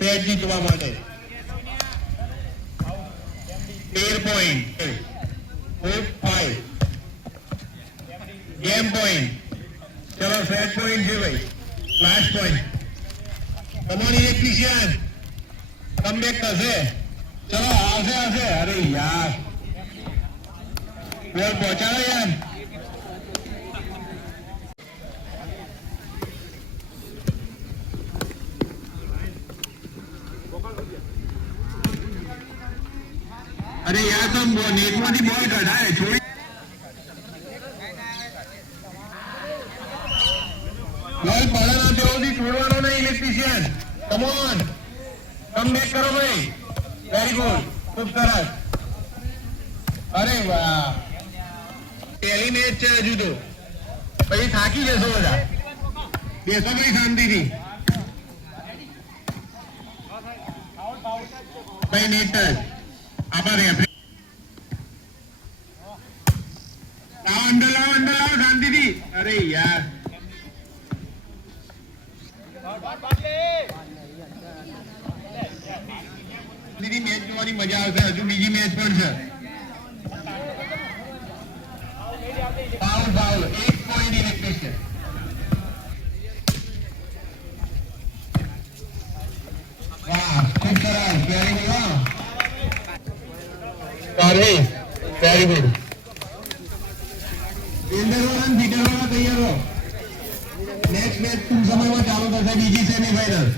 સેટ જીતવા માટે 13 પોઈન્ટ 5 game point ચલો સેટ પોઈન્ટ છે ભાઈ last point come on electrician comeback કરશે ચલો આવશે અરે યાર બોલ પહોંચાડો યાર अरे यार तुम नेट માંથી બોલ કઢાય છોડી બોલ પડના તેઓથી છોડવાનો નહીં electrician come on come back કરો ભાઈ વેરી ગુડ ખૂબ સરસ અરે વાહ પહેલી મેચ છે હજુ તો પછી થાકી જશો બધા બેસો ભાઈ શાંતિથી ભાઈ નેટ આભાર લાવો અંદર લાવો શાંતિથી અરે યાર દીદી મેચ જોવાની મજા આવશે હજુ બીજી મેચ પણ છે ફાઉલ 1 પોઈન્ટ ઇલેક્ટ્રિશિયન વાહ ખૂબ સરસ વેરી ગુડ વેરી ગુડ ફિલ્ડરવાળા ફીડરવાળા તૈયાર રહો નેક્સ્ટ મેચ ટૂંક સમયમાં ચાલુ થશે બીજી સેમીફાઇનલ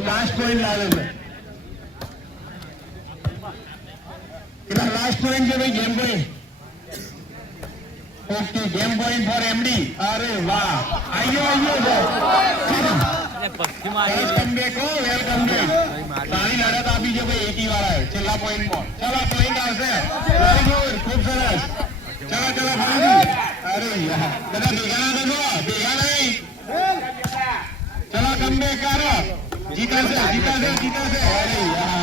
लास्ट पॉइंट ला लो लास्ट पॉइंट जो भाई game point okay game point for MD अरे वाह आइयो वेलकम बैक सारी लड़त आपी जो भाई 80 वाला है छेल्ला पॉइंट पर चलो पॉइंट આવશે વેરી ગુડ ખૂબ સરસ ચલો ભાઈ અરે યાર બધા ભેગા ના થજો ભેગા નહીં ચલો કમ બેક કરો જીતા છે અરે યાર